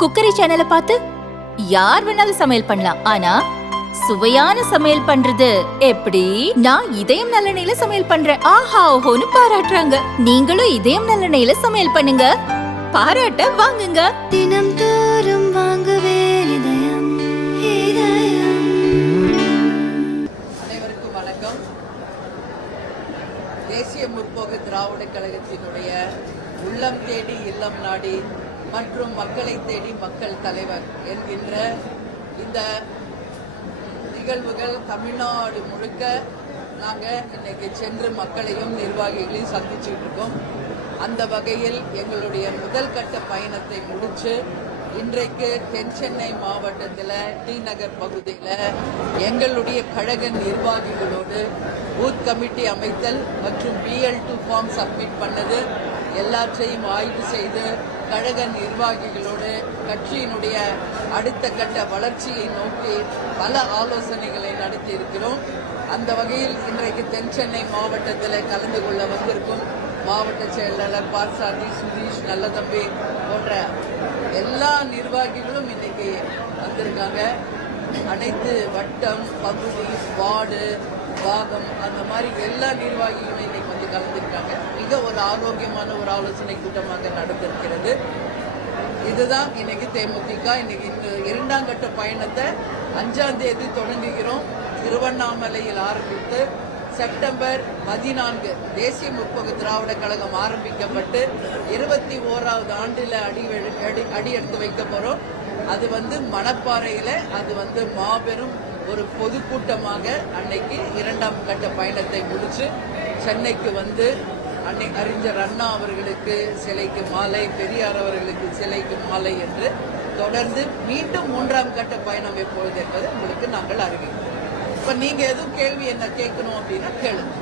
Cookery சேனலை பார்த்து யார் வேணாலும் சமையல் பண்ணலாம். ஆனா சுவையான சமையல் பண்றது எப்படி? நான் இதயம் நல்லெண்ணெயில சமையல் பண்றேன். ஆஹா ஓஹோன்னு பாராட்டுறாங்க. நீங்களும் இதயம் நல்லெண்ணெயில சமையல் பண்ணுங்க, பாராட்ட வாங்குங்க. தினம் தோறும் வாங்குவே இதயம் இதயம். அனைவருக்கும் வணக்கம். தேசிய முற்போக்கு திராவிட கழகத்தினுடைய உள்ளம் தேடி இல்லம் நாடி மற்றும் மக்களை தேடி மக்கள் தலைவர் என்கின்ற இந்த நிகழ்வுகள் தமிழ்நாடு முழுக்க நாங்கள் இன்னைக்கு சென்று மக்களையும் நிர்வாகிகளையும் சந்திச்சுட்டு இருக்கோம். அந்த வகையில் எங்களுடைய முதல் கட்ட பயணத்தை முடித்து இன்றைக்கு தென் சென்னை மாவட்டத்தில் டி நகர் பகுதியில் எங்களுடைய கழக நிர்வாகிகளோடு பூத் கமிட்டி அமைத்தல் மற்றும் BL2 ஃபார்ம் சப்மிட் பண்ணது எல்லாற்றையும் ஆய்வு செய்து கழக நிர்வாகிகளோடு கட்சியினுடைய அடுத்த கட்ட வளர்ச்சியை நோக்கி பல ஆலோசனைகளை நடத்தி இருக்கிறோம். அந்த வகையில் இன்றைக்கு தென் சென்னை மாவட்டத்தில் கலந்து கொள்ள வந்திருக்கும் மாவட்ட செயலாளர் பார்சாதி, சுதீஷ், நல்லதம்பி போன்ற எல்லா நிர்வாகிகளும் இன்னைக்கு வந்திருக்காங்க. அனைத்து வட்டம், பகுதி, வார்டு, பாகம் அந்த மாதிரி எல்லா நிர்வாகிகளும் இன்னைக்கு வந்து கலந்துருக்காங்க. மிக ஒரு ஆரோக்கியமான ஒரு ஆலோசனை கூட்டமாக நடந்திருக்கிறது. இதுதான் இன்னைக்கு தேமுதிக இன்னைக்கு இரண்டாம் கட்ட பயணத்தை 5ஆம் தேதி தொடங்குகிறோம். திருவண்ணாமலையில் ஆரம்பித்து செப்டம்பர் 14 தேசிய முற்போக்கு திராவிட கழகம் ஆரம்பிக்கப்பட்டு 21வது ஆண்டில் அடி எடுத்து வைக்க போறோம். அது மணப்பாறையில் அது மாபெரும் ஒரு பொதுக்கூட்டமாக அன்னைக்கு இரண்டாம் கட்ட பயணத்தை முடிச்சு சென்னைக்கு அன்னை அறிஞர் அண்ணா அவர்களுக்கு சிலைக்கு மாலை, பெரியார் அவர்களுக்கு சிலைக்கு மாலை என்று தொடர்ந்து மீண்டும் 3ஆம் கட்ட பயணம் எப்பொழுது என்பதை உங்களுக்கு நாங்கள் அறிவிக்கிறோம். இப்ப நீங்க எதுவும் கேள்வி என்ன கேட்கணும் அப்படின்னா கேளுங்க.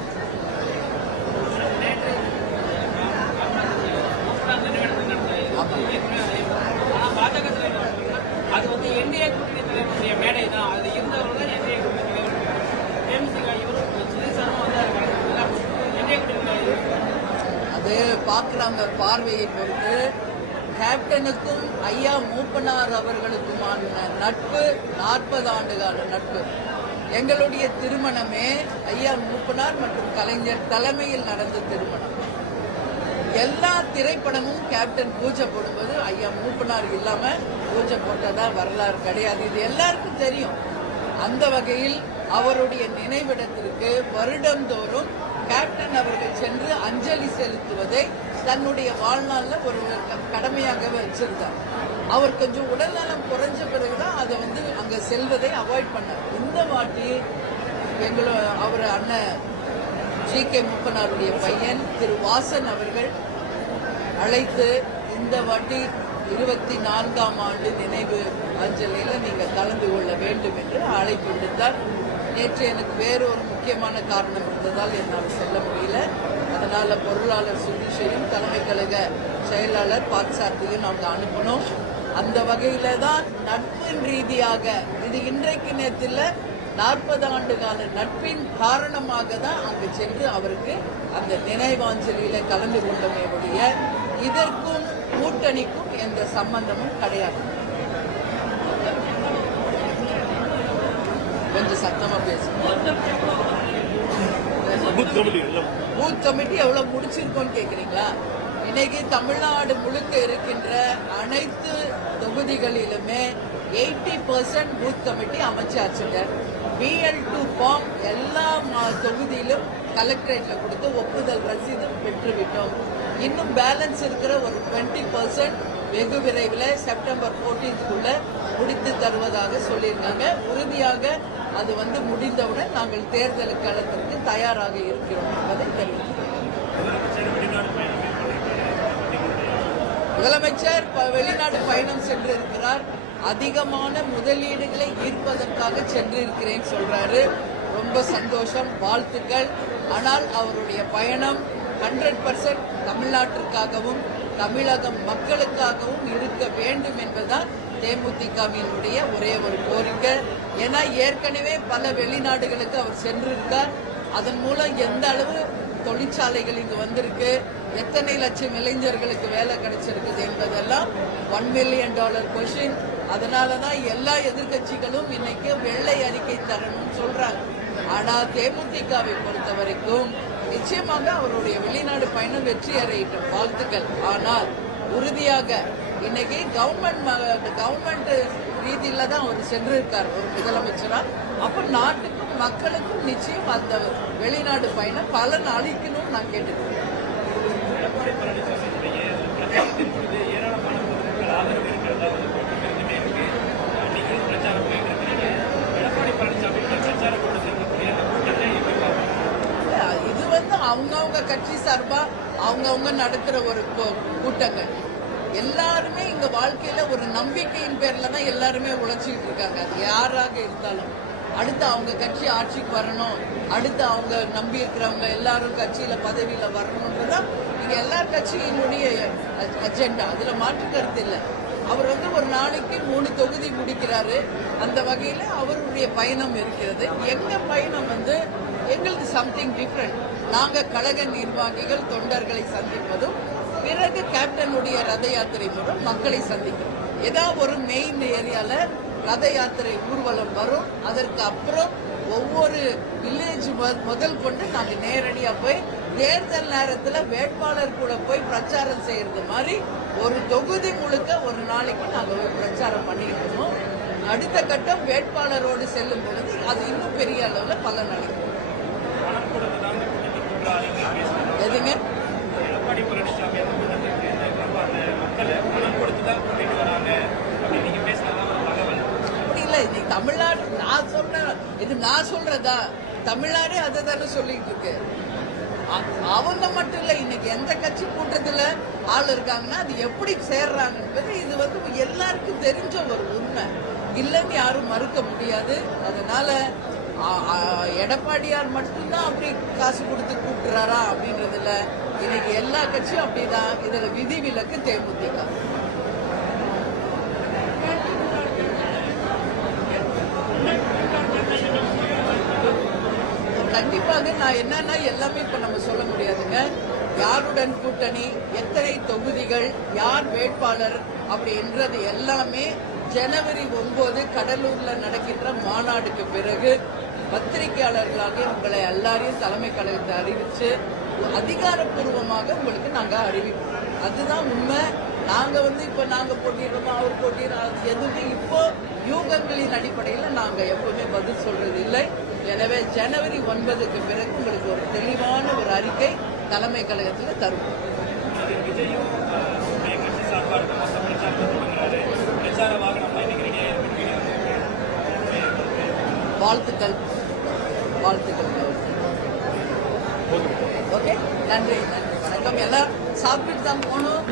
அது பார்க்குறாங்க பார்வையை பொறுத்து. கேப்டனுக்கும் ஐயா மூப்பனார் அவர்களுக்குமான நட்பு 40 ஆண்டுகால நட்பு. எங்களுடைய திருமணமே ஐயா மூப்பனார் மற்றும் கலைஞர் தலைமையில் நடந்த திருமணம். எல்லா திரைப்படமும் கேப்டன் பூஜை போடும்போது ஐயா மூப்பனார் இல்லாம பூஜை போட்டதா வரலாறு கிடையாது. இது எல்லாருக்கும் தெரியும். அந்த வகையில் அவருடைய நினைவிடத்திற்கு வருடந்தோறும் கேப்டன் அவர்கள் சென்று அஞ்சலி செலுத்துவதை தன்னுடைய வாழ்நாளில் ஒரு கடமையாக வச்சிருந்தார். அவர் கொஞ்சம் உடல்நலம் குறைஞ்ச பிறகுதான் அதை அங்க செல்வதை அவாய்ட் பண்ணார். இந்த வாட்டி அவர் அண்ணன் GK மூப்பனாருடைய பையன் திரு வாசன் அவர்கள் அழைத்து இந்த வாட்டி 24ஆம் ஆண்டு நினைவு அஞ்சலியில் நீங்க கலந்து கொள்ள வேண்டும் என்று அழைப்பு விடுத்தார். நேற்று எனக்கு வேறு ஒரு முக்கியமான காரணம் இருந்ததால் என்னால் செல்ல முடியல. அதனால பொருளாளர் சுதீஷையும் தலைமை கழக செயலாளர் பார்சார்த்தையும் நாங்கள் அனுப்பினோம். அந்த வகையில தான் நட்பின் ரீதியாக இது இன்றைக்கு நேரத்தில் 40 ஆண்டு கால நட்பின் காரணமாக தான் அங்கு சென்று அவருக்கு அந்த நினைவாஞ்சலியில கலந்து கொண்டமே ஒழிய இதற்கும் கூட்டணிக்கும் எந்த சம்பந்தமும் கிடையாது. கொஞ்சம் சத்தமா பேசுங்க. பூத் கமிட்டி எவ்வளவு முடிச்சிருக்கோன்னு கேக்குறீங்களா? இன்னைக்கு தமிழ்நாடு முழுக்க இருக்கின்ற அனைத்து தொகுதிகளிலுமே 80% பூத் கமிட்டி அமைச்சாச்சுங்க. BL2 ஃபார்ம் எல்லா தொகுதியிலும் கலெக்டரேட்ல கொடுத்து ஒப்புதல் ரசீது பெற்றுவிட்டோம். இன்னும் பேலன்ஸ் இருக்கிற ஒரு 20% வெகு விரைவில் செப்டம்பர் 14க்குள்ள முடித்து தருவதாக சொல்லியிருக்காங்க. உறுதியாக அது முடிந்தவுடன் நாங்கள் தேர்தல் களத்திற்கு தயாராக இருக்கிறோம் என்பதை தெரிவிக்கிறோம். முதலமைச்சர் வெளிநாடு பயணம் சென்றிருக்கிறார். அதிகமான முதலீடுகளை ஈர்ப்பதற்காக சென்றிருக்கிறேன் சொல்றாரு. ரொம்ப சந்தோஷம், வாழ்த்துக்கள். ஆனால் அவருடைய பயணம் 100% தமிழ்நாட்டிற்காகவும் தமிழக மக்களுக்காகவும் இருக்க வேண்டும் என்பதுதான் தேமுதிகவினுடைய ஒரே ஒரு கோரிக்கை. ஏன்னா ஏற்கனவே பல வெளிநாடுகளுக்கு அவர் சென்றிருக்கார். அதன் மூலம் எந்த அளவு தொழிற்சாலைகள் இங்கு வந்திருக்கு, எத்தனை லட்சம் இளைஞர்களுக்கு வேலை கிடைச்சிருக்குது என்பதெல்லாம் $1 மில்லியன் கொஸ்டின். அதனாலதான் எல்லா எதிர்க்கட்சிகளும் இன்னைக்கு வெள்ளை அறிக்கை தரணும்னு சொல்றாங்க. ஆனா தேமுதிகவை பொறுத்த வரைக்கும் நிச்சயமாக அவருடைய வெளிநாடு பயணம் வெற்றி அடையட்டும், வாழ்த்துக்கள். ஆனால் உறுதியாக இன்னைக்கு கவர்மெண்ட் ரீதியில தான் அவர் சென்றிருக்கார் ஒரு முதலமைச்சரா. அப்ப நாட்டுக்கும் மக்களுக்கும் நிச்சயம் அந்த வெளிநாடு பயணம் பலன் அளிக்கணும்னு நான் கேட்டுக்கிறேன். இது வந்து அவங்கவுங்க கட்சி சார்பா அவங்கவுங்க நடத்துற ஒரு கூட்டங்கள். எல்லாருமே இங்க வாழ்க்கையில ஒரு நம்பிக்கையின் பேர்ல தான் எல்லாருமே உழைச்சிட்டு இருக்காங்க. அது யாராக இருந்தாலும் அடுத்து அவங்க கட்சி ஆட்சிக்கு வரணும், அடுத்து அவங்க நம்பி இருக்கிறவங்க எல்லாரும் கட்சியில பதவியில வரணும்ன்றதான் இங்க எல்லா கட்சியினுடைய அஜெண்டா. அதுல மாற்று கருத்து இல்லை. அவர் வந்து ஒரு நாளைக்கு 3 தொகுதி முடிக்கிறாரு. அந்த வகையில அவருடைய பயணம் இருக்கிறது. எங்க பயணம் வந்து எங்களுக்கு சம்திங் டிஃப்ரெண்ட். நாங்க கழக நிர்வாகிகள் தொண்டர்களை சந்திப்பதும், பிறகு கேப்டனுடைய ரத யாத்திரை மூலம் மக்களை சந்திக்கும். ஏதாவது ஒரு மெயின் ஏரியால ரத யாத்திரை ஊர்வலம் வரும். அதற்கு அப்புறம் ஒவ்வொரு வில்லேஜ் முதல் கொண்டு நாங்க நேரடியா போய் தேர்தல் நேரத்துல வேட்பாளர் கூட போய் பிரச்சாரம் செய்யறது மாதிரி ஒரு தொகுதி முழுக்க ஒரு நாளைக்கு நாங்க பிரச்சாரம் பண்ணிட்டு இருக்கோம். அடுத்த கட்டம் வேட்பாளரோடு செல்லும் பொழுது அது இன்னும் பெரிய அளவுல பலன் அளிக்கும். எதுங்க? அப்படி இல்லை. இது தமிழ்நாடு நான் சொல்றதா? தமிழ்நாடு அதை தானே சொல்லிட்டு இருக்கு. அவங்க மட்டும் இல்ல, இன்னைக்கு எந்த கட்சி கூட்டத்துல ஆள் இருக்காங்கன்னா அது எப்படி சேர்றாங்க என்பது இது வந்து எல்லாருக்கும் தெரிஞ்ச ஒரு உண்மை. இல்லைன்னு யாரும் மறுக்க முடியாது. அதனால எடப்பாடியார் மட்டும்தான் அப்படி காசு கொடுத்து கூப்பிட்டுறாரா அப்படின்றதுல இன்னைக்கு எல்லா கட்சியும் அப்படிதான். இதுல விதிவிலக்கு தேமுதிக. கண்டிப்பாக நான் என்னன்னா எல்லாமே இப்ப நம்ம சொல்ல முடியாதுங்க. யாருடன் கூட்டணி, எத்தனை தொகுதிகள், யார் வேட்பாளர் அப்படின்றது எல்லாமே ஜனவரி 9 கடலூர்ல நடக்கின்ற மாநாடுக்கு பிறகு பத்திரிகையாளர்களாக உங்களை எல்லாரையும் தலைமை கழகத்தை அறிவிச்சு அதிகாரப்பூர்வமாக உங்களுக்கு நாங்க அறிவிப்போம். அதுதான் உண்மை. நாங்க வந்து இப்ப நாங்க போட்டிடுறோமா அவர் போட்டிடுறோம் எதுவுமே இப்போ யூகங்களின் அடிப்படையில் நாங்க எப்பவுமே பதில் சொல்றது இல்லை. எனவே ஜனவரி 9க்கு பிறகு உங்களுக்கு ஒரு தெளிவான ஒரு அறிக்கை தலைமை கழகத்தில் தருவோம். வாழ்த்துக்கள். ஓகே, நன்றி. வணக்கம். எல்லாம் சாப்பிட்டு தான் போகணும்.